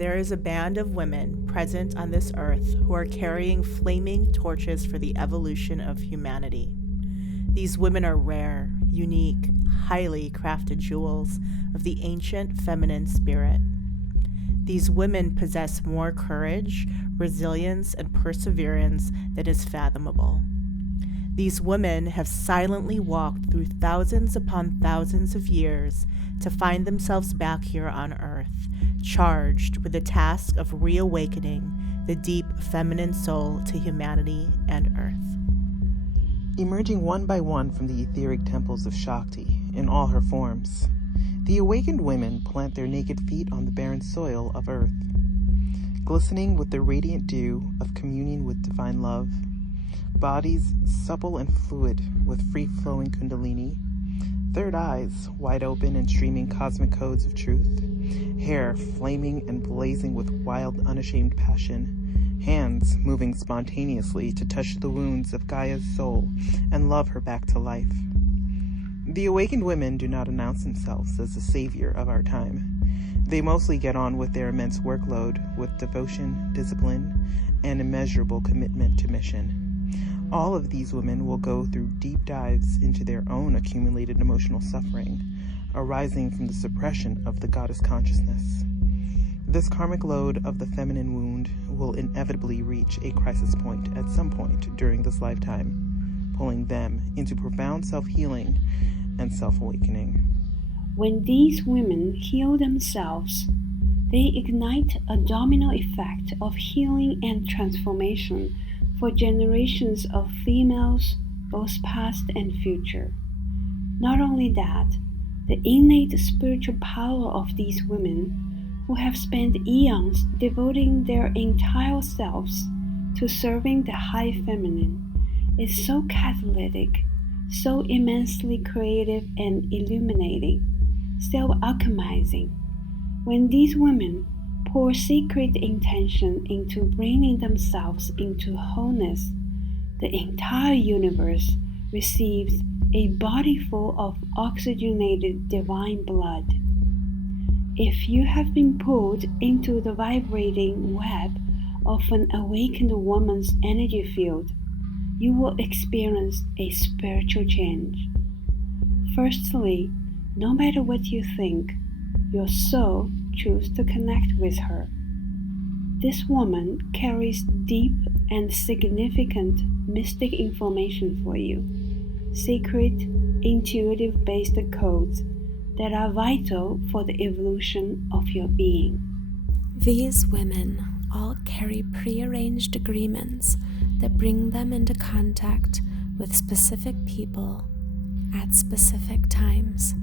there is a band of women present on this earth who are carrying flaming torches for the evolution of humanity. These women are rare, unique, highly crafted jewels of the ancient feminine spirit. These women possess more courage, resilience, and perseverance than is fathomable. These women have silently walked through thousands upon thousands of years to find themselves back here on Earth, charged with the task of reawakening the deep feminine soul to humanity and Earth. Emerging one by one from the etheric temples of Shakti in all her forms, the awakened women plant their naked feet on the barren soil of Earth, glistening with the radiant dew of communion with divine love, bodies supple and fluid with free-flowing kundalini, third eyes wide open and streaming cosmic codes of truth, hair flaming and blazing with wild, unashamed passion, hands moving spontaneously to touch the wounds of Gaia's soul and love her back to life. The awakened women do not announce themselves as the savior of our time. They mostly get on with their immense workload with devotion, discipline, and immeasurable commitment to mission. All of these women will go through deep dives into their own accumulated emotional suffering, arising from the suppression of the goddess consciousness. This karmic load of the feminine wound will inevitably reach a crisis point at some point during this lifetime, pulling them into profound self-healing and self-awakening. When these women heal themselves, they ignite a domino effect of healing and transformation for generations of females, both past and future. Not only that, the innate spiritual power of these women, who have spent eons devoting their entire selves to serving the high feminine, is so catalytic, so immensely creative and illuminating, self-alchemizing. When these women pour secret intention into bringing themselves into wholeness, the entire universe receives a body full of oxygenated divine blood. If you have been pulled into the vibrating web of an awakened woman's energy field, you will experience a spiritual change. Firstly, no matter what you think, your soul chooses to connect with her. This woman carries deep and significant mystic information for you, secret, intuitive-based codes that are vital for the evolution of your being. These women all carry prearranged agreements that bring them into contact with specific people at specific times.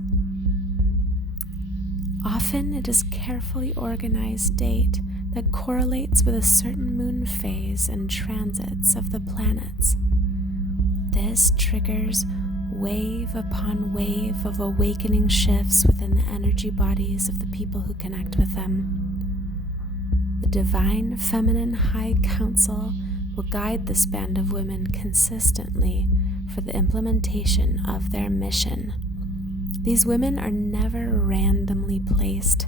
Often it is carefully organized date that correlates with a certain moon phase and transits of the planets. This triggers wave upon wave of awakening shifts within the energy bodies of the people who connect with them. The Divine Feminine High Council will guide this band of women consistently for the implementation of their mission. These women are never randomly placed.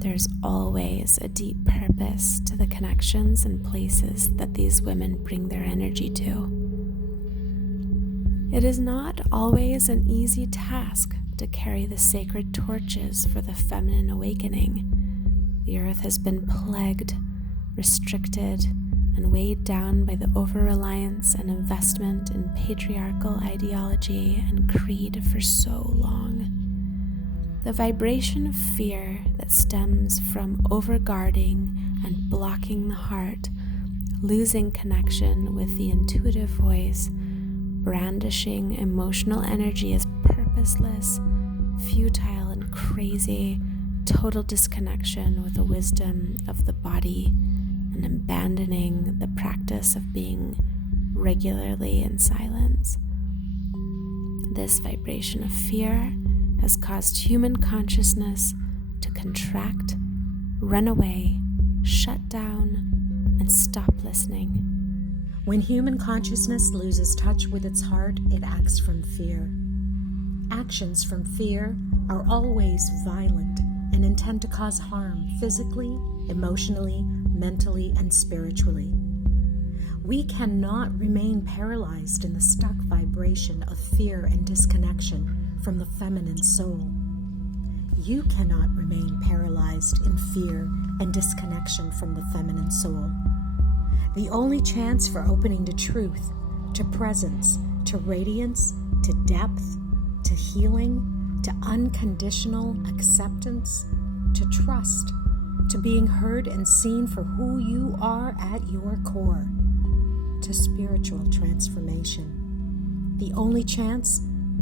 There's always a deep purpose to the connections and places that these women bring their energy to. It is not always an easy task to carry the sacred torches for the feminine awakening. The earth has been plagued, restricted, and weighed down by the over-reliance and investment in patriarchal ideology and creed for so long. The vibration of fear that stems from over-guarding and blocking the heart, losing connection with the intuitive voice, brandishing emotional energy as purposeless, futile, and crazy, total disconnection with the wisdom of the body, and abandoning the practice of being regularly in silence. This vibration of fear has caused human consciousness to contract, run away, shut down, and stop listening. When human consciousness loses touch with its heart, it acts from fear. Actions from fear are always violent and intend to cause harm physically, emotionally, mentally, and spiritually. We cannot remain paralyzed in the stuck vibration of fear and disconnection from the feminine soul. You cannot remain paralyzed in fear and disconnection from the feminine soul. The only chance for opening to truth, to presence, to radiance, to depth, to healing, to unconditional acceptance, to trust, to being heard and seen for who you are at your core, to spiritual transformation. The only chance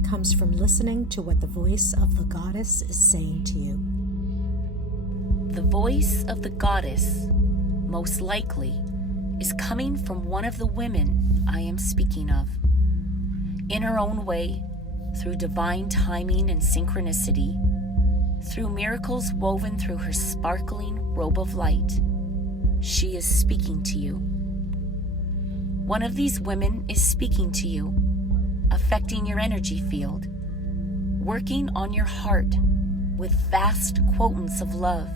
comes from listening to what the voice of the goddess is saying to you. The voice of the goddess, most likely, is coming from one of the women I am speaking of. In her own way, through divine timing and synchronicity, through miracles woven through her sparkling robe of light, she is speaking to you. One of these women is speaking to you, affecting your energy field, working on your heart with vast quotants of love,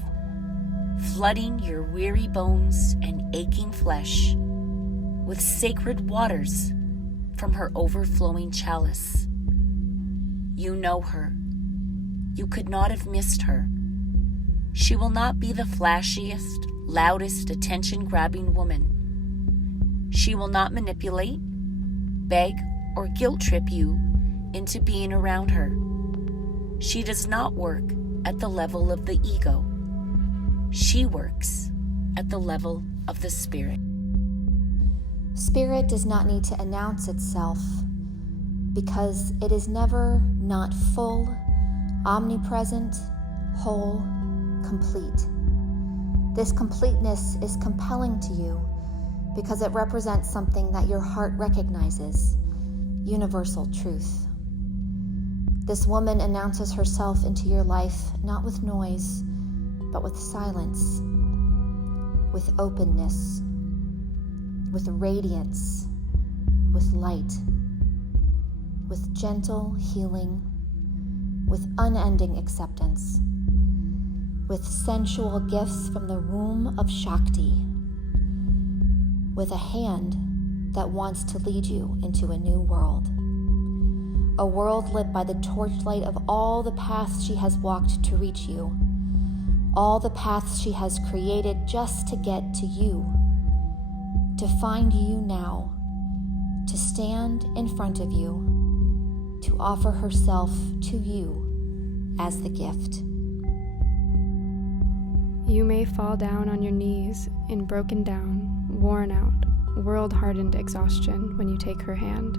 flooding your weary bones and aching flesh with sacred waters from her overflowing chalice. You know her. You could not have missed her. She will not be the flashiest, loudest, attention-grabbing woman. She will not manipulate, beg, or guilt-trip you into being around her. She does not work at the level of the ego. She works at the level of the spirit. Spirit does not need to announce itself because it is never not full, omnipresent, whole, complete. This completeness is compelling to you because it represents something that your heart recognizes, universal truth. This woman announces herself into your life not with noise, but with silence, with openness, with radiance, with light, with gentle healing, with unending acceptance, with sensual gifts from the womb of Shakti, with a hand that wants to lead you into a new world. A world lit by the torchlight of all the paths she has walked to reach you, all the paths she has created just to get to you, to find you now, to stand in front of you, to offer herself to you as the gift. You may fall down on your knees in broken down, worn out, world-hardened exhaustion when you take her hand.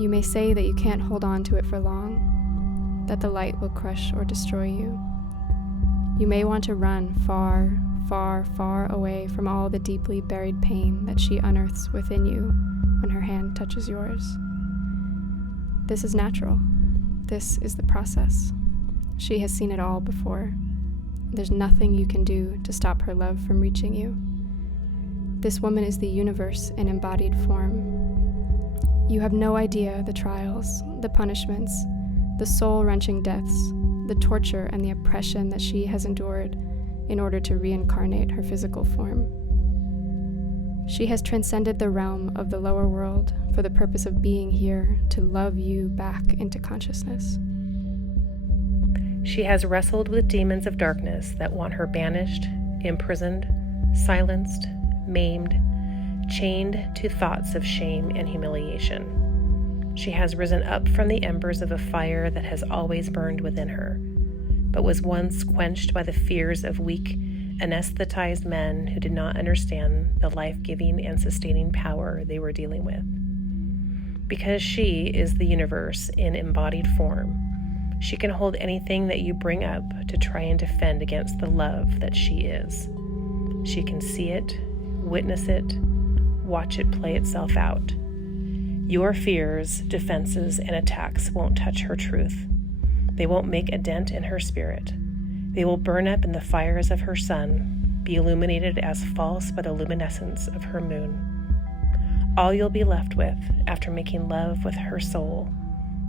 You may say that you can't hold on to it for long, that the light will crush or destroy you. You may want to run far, far, far away from all the deeply buried pain that she unearths within you when her hand touches yours. This is natural. This is the process. She has seen it all before. There's nothing you can do to stop her love from reaching you. This woman is the universe in embodied form. You have no idea the trials, the punishments, the soul-wrenching deaths, the torture and the oppression that she has endured in order to reincarnate her physical form. She has transcended the realm of the lower world for the purpose of being here to love you back into consciousness. She has wrestled with demons of darkness that want her banished, imprisoned, silenced, maimed, chained to thoughts of shame and humiliation. She has risen up from the embers of a fire that has always burned within her, but was once quenched by the fears of weak, anesthetized men who did not understand the life-giving and sustaining power they were dealing with. Because she is the universe in embodied form, she can hold anything that you bring up to try and defend against the love that she is. She can see it, witness it, watch it play itself out. Your fears, defenses, and attacks won't touch her truth. They won't make a dent in her spirit. They will burn up in the fires of her sun, be illuminated as false by the luminescence of her moon. All you'll be left with after making love with her soul,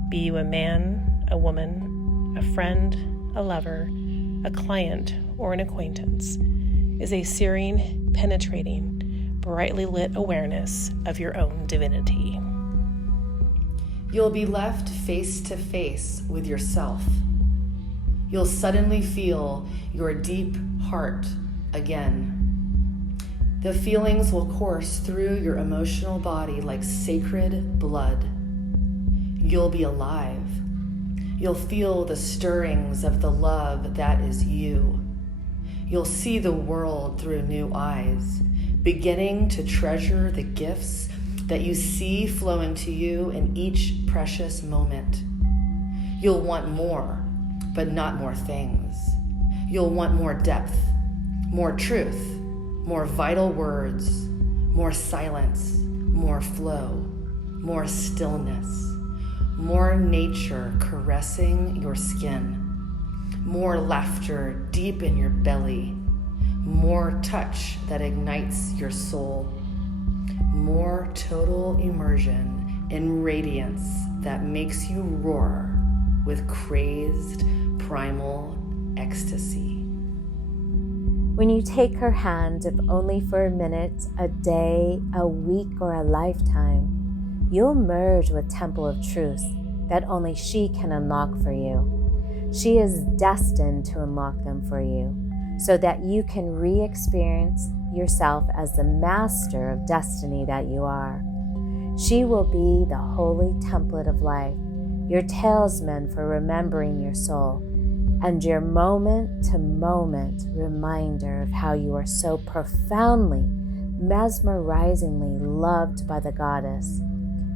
be you a man, a woman, a friend, a lover, a client, or an acquaintance, is a searing, penetrating, brightly lit awareness of your own divinity. You'll be left face to face with yourself. You'll suddenly feel your deep heart again. The feelings will course through your emotional body like sacred blood. You'll be alive. You'll feel the stirrings of the love that is you. You'll see the world through new eyes, beginning to treasure the gifts that you see flowing to you in each precious moment. You'll want more, but not more things. You'll want more depth, more truth, more vital words, more silence, more flow, more stillness, more nature caressing your skin, more laughter deep in your belly, more touch that ignites your soul, more total immersion in radiance that makes you roar with crazed primal ecstasy. When you take her hand, if only for a minute, a day, a week, or a lifetime, you'll merge with Temple of Truth that only she can unlock for you. She is destined to unlock them for you so that you can re-experience yourself as the master of destiny that you are. She will be the holy template of life, your talisman for remembering your soul, and your moment-to-moment reminder of how you are so profoundly, mesmerizingly loved by the goddess.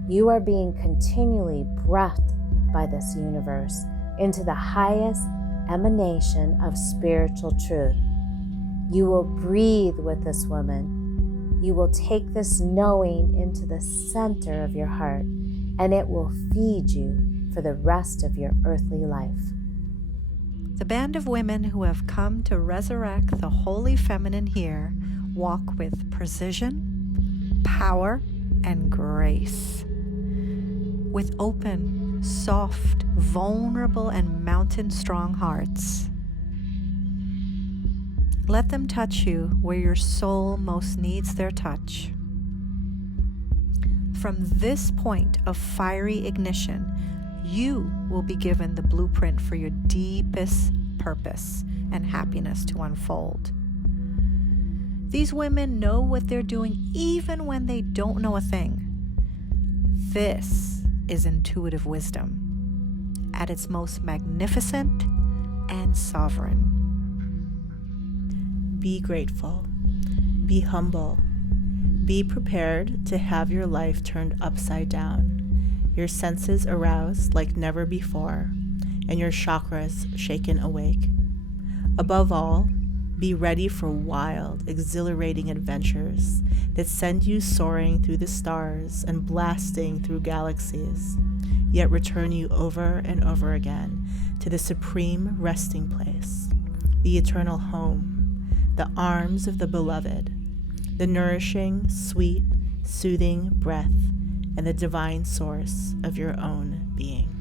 You are being continually breathed by this universe into the highest emanation of spiritual truth. You will breathe with this woman. You will take this knowing into the center of your heart, and it will feed you for the rest of your earthly life. The band of women who have come to resurrect the holy feminine here walk with precision, power, and grace. With open, soft, vulnerable, and mountain-strong hearts. Let them touch you where your soul most needs their touch. From this point of fiery ignition, you will be given the blueprint for your deepest purpose and happiness to unfold. These women know what they're doing even when they don't know a thing. This is intuitive wisdom at its most magnificent and sovereign. Be grateful. Be humble. Be prepared to have your life turned upside down, your senses aroused like never before, and your chakras shaken awake. Above all, be ready for wild, exhilarating adventures that send you soaring through the stars and blasting through galaxies, yet return you over and over again to the supreme resting place, the eternal home, the arms of the beloved, the nourishing, sweet, soothing breath, and the divine source of your own being.